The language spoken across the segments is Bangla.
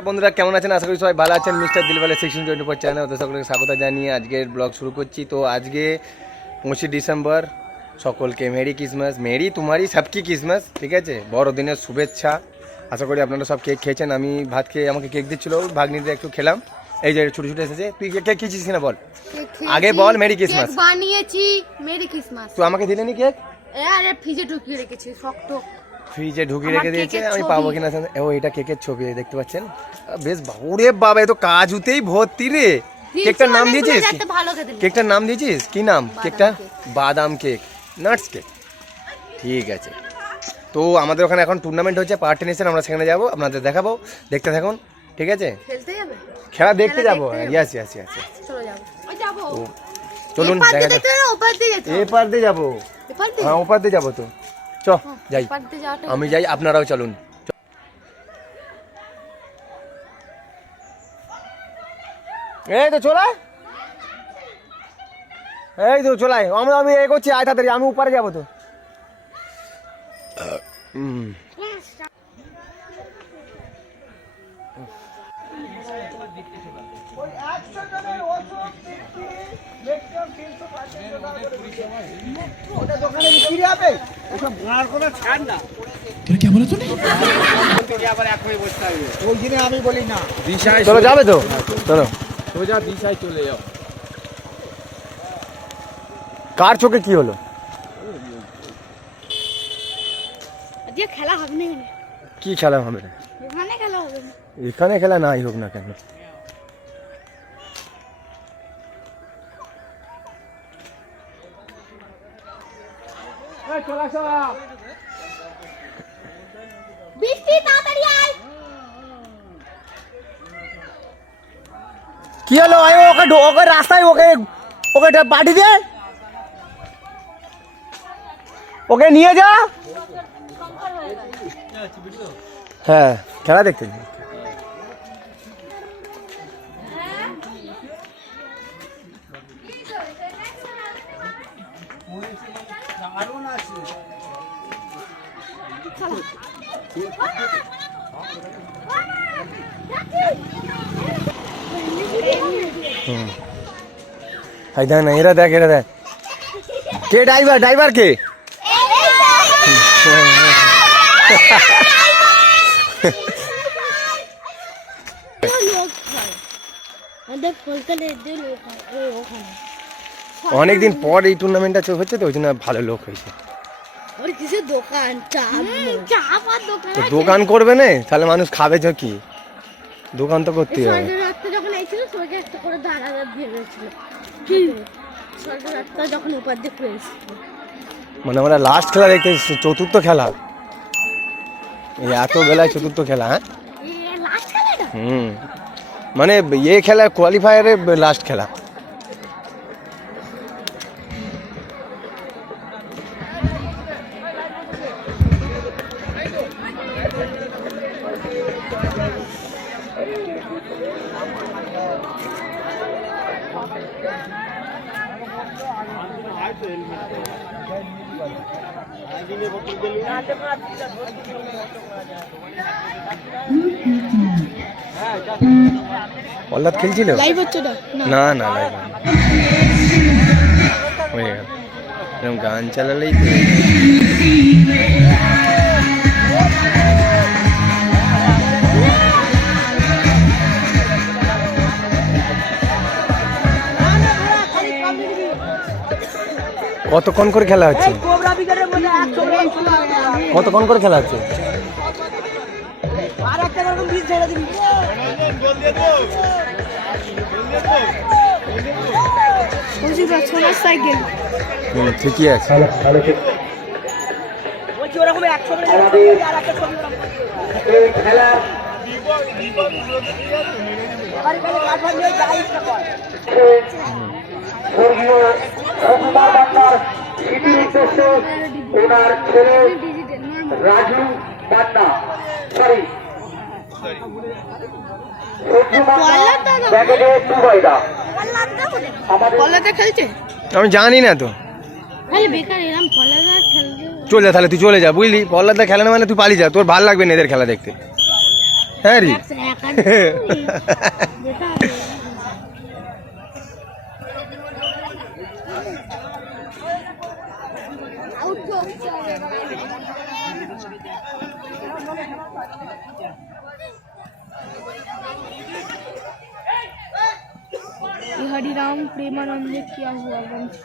বন্ধুরা কেমন আছেন? আশা করি সবাই ভালো আছেন। মিস্টার দিলওয়ালে 1624 চ্যানেলে ওদের সকলকে স্বাগত জানিয়ে আজকের ব্লগ শুরু করছি। তো আজকে 25 ডিসেম্বর, সকলকে মেরি ক্রিসমাস, মেরি তোমারই সবকি ক্রিসমাস, ঠিক আছে? বড়দিনের শুভেচ্ছা। আশা করি আপনারা সব কেক খেয়েছেন। আমি ভাত খেয়ে আমাকে কেক দিচ্ছিল, ভাগ্নিদের একটু খেলাম। এই যে ছোটো ছোটো এসেছে। তুই কেক খেয়েছিস কিনা বল, আগে বল। মেরি ক্রিসমাস বানিয়েছি, মেরি ক্রিসমাস। তুই আমাকে দিলেনি কেক? আরে ফ্রিজে ঢুকিয়ে রেখেছি, শক্ত ফ্রিজে ঢুকিয়ে রেখে দিয়েছে। আমি পাবো কিনা? ও এটা কেকের ছবি দেখতে পাচ্ছেন, বেশ ওরে বাবা, এ তো কাজুতেই ভর্তি রে। কেকটার নাম দিয়েছিস? কেকটার নাম দিয়েছিস কি নাম কেকটা? বাদাম কেক, নাটস কেক, ঠিক আছে। তো আমাদের ওখানে এখন টুর্নামেন্ট হচ্ছে, পাওয়ার টেনিসের। আমরা সেখানে যাবো, আপনাদের দেখাবো, দেখতে থাকুন, ঠিক আছে? খেলা দেখতে যাবো। ইয়াস ইয়াস ইয়াস, চলুন দেখা যাক। এপার দিয়ে যাবো, হ্যাঁ ওপার দিয়ে যাবো। তো চ যাই, আমি যাই, আপনারাও চলুন। এই তো চলে, এই তো চলাই। আমি এগোচ্ছি, আয় তাড়াতাড়ি, আমি উপরে যাবো। তো আমি বলি না, চলো যাবে তো, চলো সোজা দিশায় চলে যাও। কার চোখে কি হলো? খেলা হবে না, কি খেলা হবে না? এখানে খেলা হবে না। এখানে খেলা নাই হোক না কেন, কি হলো? ওকে রাস্তায় ওকে পাঠিয়ে দে, ওকে নিয়ে যা। হ্যাঁ খেলা দেখতে দেখ না, এরা দেখ, এরা দেখ। কে ড্রাইভার কে? অনেকদিন পর এই টুর্নামেন্টটা হচ্ছে, তো ওই জন্য ভালো লোক হয়েছে। দোকান করবে না তাহলে মানুষ খাবে কি? দোকান তো করতেই হবে। মানে আমরা লাস্ট খেলা দেখতে এসেছি, চতুর্থ খেলা, এত বেলায় চতুর্থ খেলা। হ্যাঁ মানে এ খেলা কোয়ালিফায়ারের লাস্ট খেলা। পল্লাদ খেলছিল না, না লাইভ হয়ে গেল। এরকম গান চালালেই তো। কতক্ষণ করে খেলা হচ্ছে? কতক্ষণ করে খেলা হচ্ছে? ঠিকই আছে। ওনার ছেলে রাজু পান্না, সরি আমি জানি না তো। চলে যা তাহলে, তুই চলে যা, বুঝলি? পল্লাদা খেলে না মানে তুই পালিয়ে যা, তোর ভালো লাগবে না এদের খেলা দেখতে। হ্যাঁ রে हरिराम प्रेमानंद ने किया हुआ वंश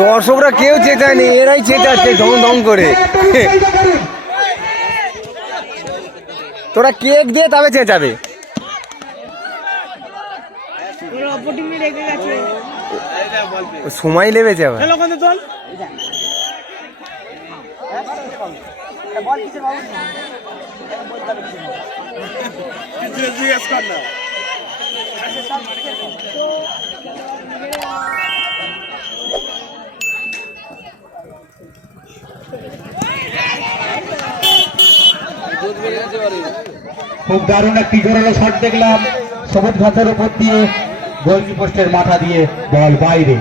দর্শকরা কেউ চেঁচায়নি, এরাই চেঁচাচ্ছে ঢং ঢং করে। তোরা কেক দিয়ে তবে চেঁচাবে। সময় লেগেছে আবার। খুব দারুণ একটি জোরালো শট দেখলাম, সবুজ ঘাসের উপর দিয়ে গোলকি পোস্টের মাথা দিয়ে বল বাইরে।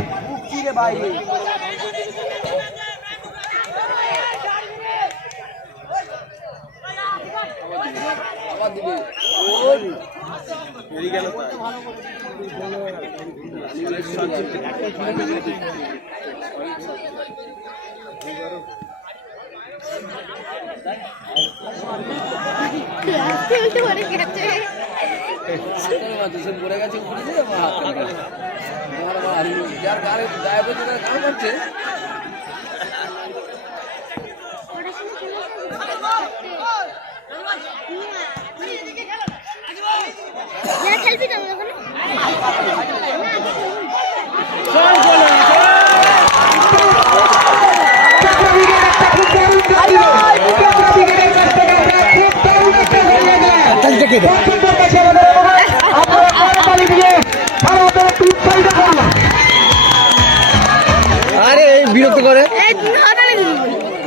আরে বিরক্ত করে,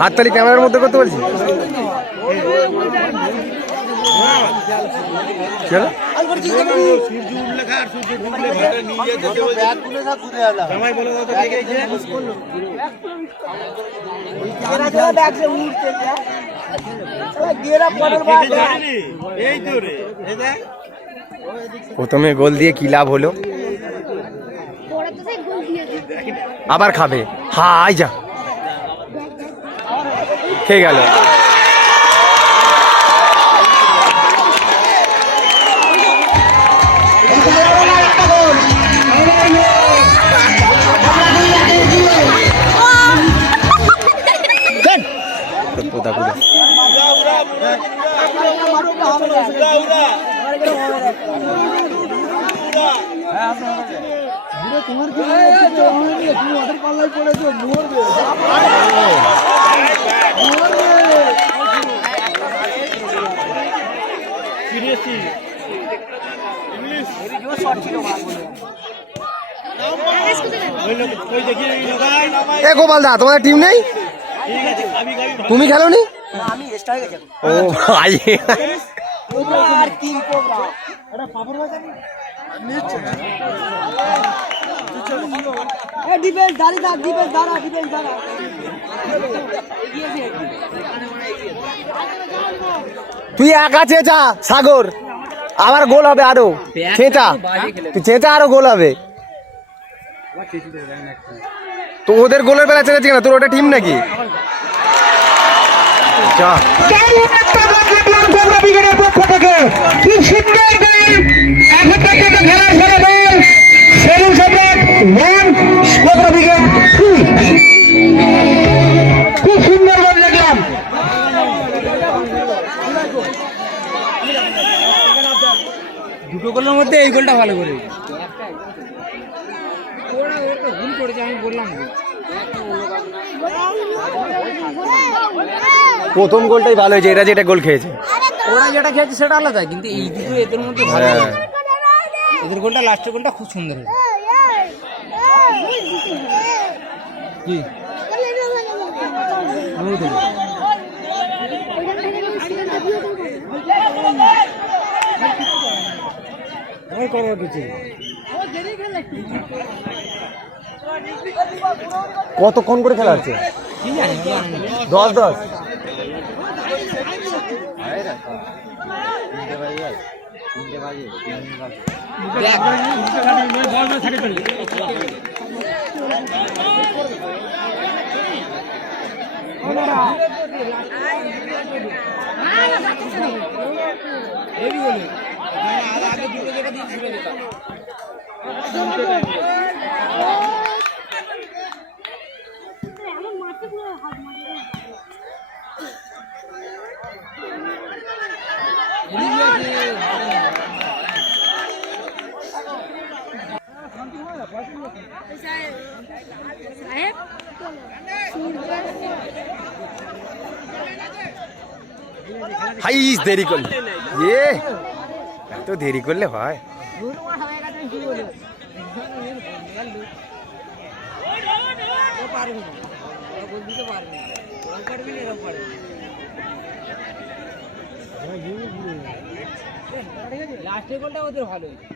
হাততালি ক্যামেরার মধ্যে করতে বলছি। প্রথমে গোল দিয়ে কি লাভ হলো? আবার খাবে, হাই যা খেয়ে গেল। গোপাল দা, তোমাদের টিম নেই? তুমি খেলোনি? ও ভাই, তুই একা চেঁচা সাগর, আবার গোল হবে আরো। চেঁচা, তুই চেঁচা আরো গোল হবে। তো ওদের গোলের বেলা চেঁচাচ্ছি না, তোর ওটা টিম নাকি? খুব সুন্দর গোল দেখলাম। এই গোলটা ভালো করে ওরা ওরা ভুল করেছে আমি বললাম প্রথম গোলটাই ভালো হয়েছে, এরা যেটা গোল খেয়েছে। ওরা যেটা খেয়েছে সেটা আলাদা, কিন্তু এই দুটো এদের মধ্যে ভালো হয়েছে। এদের গোলটা লাস্টের গোলটা খুব সুন্দর হয়েছে। কি কতক্ষণ করে খেলা হচ্ছে? 10-10। হাইস দেরি করলে, এত দেরি করলে হয়? লাস্টের গোলটা ওদের ভালো হয়েছে।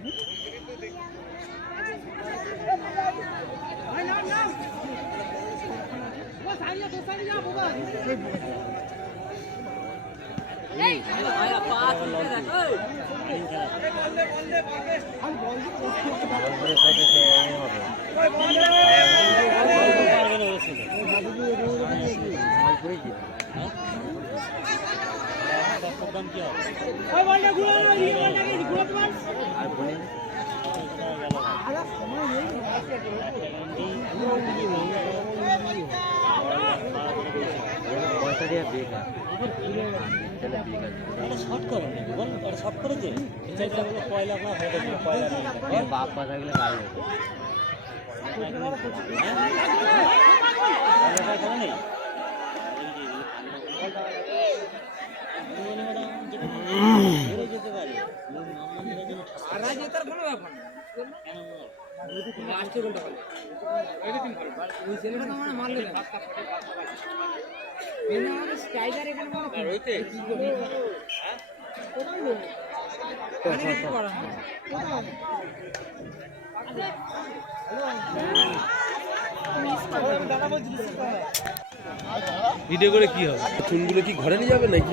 ভিডিও করে কি হবে? চুলগুলো কি ঘরে নিয়ে যাবে নাকি?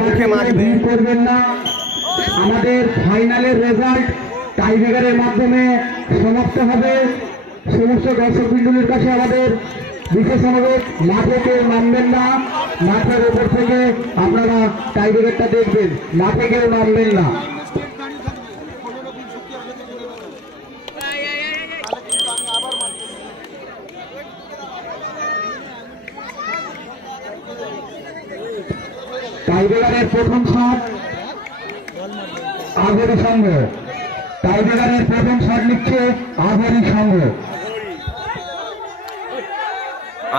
মুখে মারবে করবেন না। আমাদের ফাইনালের রেজাল্ট টাইব্রেকারের মাধ্যমে সমাপ্ত হবে। সমস্ত দর্শক বিন্দুদের কাছে আমাদের বিশেষ অনুরোধ, মাঠে কেউ নামবেন না। মাঠের উপর থেকে আপনারা টাইব্রেকারটা দেখবেন, মাঠে কেউ নামবেন না। টাইব্রেকারের প্রথম শট আহরি সংঘ। টাইব্রেকারের প্রথম শট নিচ্ছে আহরি সংঘ।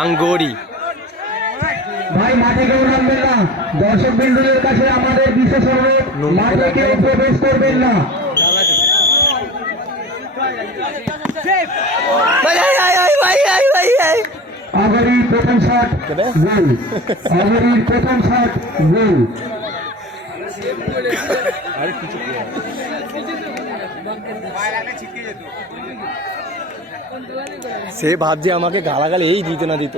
আঙ্গরি ভাই মাঠে কেউ নামবেন না। দর্শক বিন্দুদের কাছে আমাদের বিশেষ অনুরোধ, মাঠে কেউ প্রবেশ করবেন না। আহরির প্রথম শট গোল। আহরির প্রথম শট গোল। সে ভাবছে আমাকে গালাগালি এই দিত না দিত।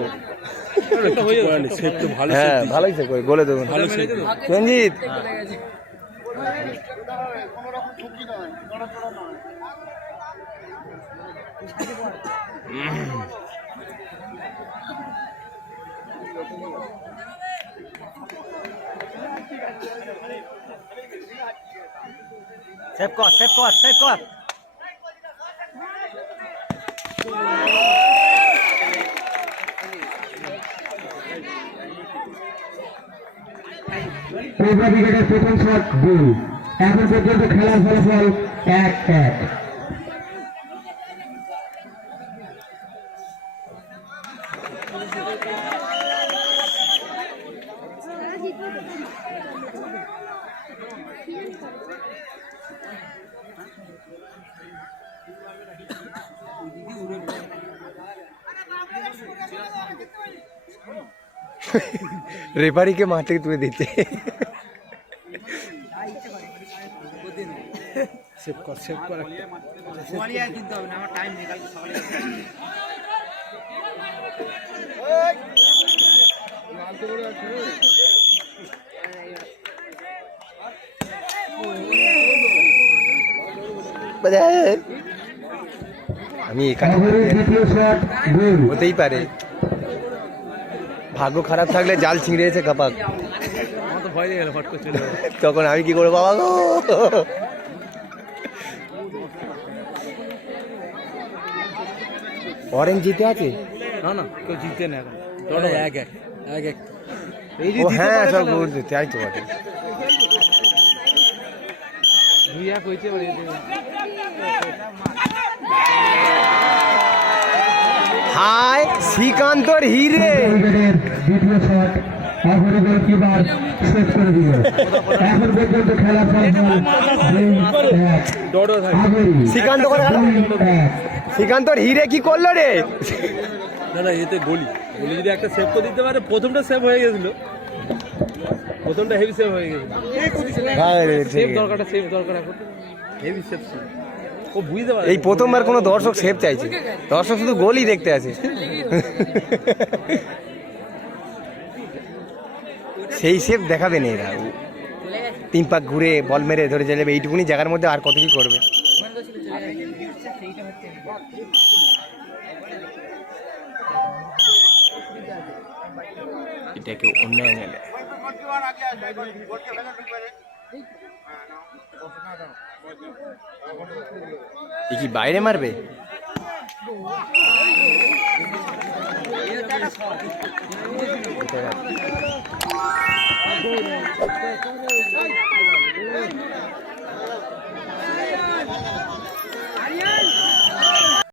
হ্যাঁ ভালো হয়েছে, বলে দেবো রঞ্জিত। সেভ কর, সেভ কর, সেভ কর। প্রথম শট গোল। এখন পর্যন্ত খেলার ফলাফল 1-1। রেফারিকে মাঠে তুলে দিচ্ছে। সেভ কর সেভ কর। কিন্তু হবে না, আমার টাইম নেই, কালকে সকালে আমি এখানে দ্বিতীয় শট গোল। হতেই পারে, ভাগ্য খারাপ থাকলে জাল ছিঁড়েছে কাপাক। আমার তো ভয় লেগে গেল, ফট করে চলে গেল। তখন আমি কি করবো বাবা গো। অরেঞ্জ জিতে আছে না না কেউ জিততে না এখন, ডটো 1-1 1-1। এই যে ও জিতে হ্যাঁ পারে সব তাহলে গোল দিতে তাই তো বটে। 2-1 হয়েছে এবার হাই শ্রীকান্তর হিরে। উইকেটের দ্বিতীয় শট অপর গোলকিপার সেভ করে দিল। এখন পর্যন্ত খেলার ফলাফল 2-1। ডটো থাকে। আগরি শ্রীকান্ত করে গেল। 2-1। শ্রীকান্তর হিরে কি করলো রে? দাদা এতে গলি গলি যদি একটা সেভ করে দিতে পারে, প্রথমটা সেভ হয়ে গেছিল, প্রথমটা হেভি সেভ হয়ে গেছিল। সেভ দরকারটা সেভ দরকার এখন হেভি সেভ ছিল, ও বুঝতে পারে। এই প্রথমবার কোনো দর্শক সেভ চাইছে, দর্শক শুধু গোলই দেখতে আছে। সেই সেভ দেখাবে না এরা, 3 পাক ঘুরে বল মেরে ধরে যাবে, এইটুকুনি জায়গার মধ্যে আর কত কি করবে। এটাকে অন্য অ্যাঙ্গেলে কি বাইরে মারবে?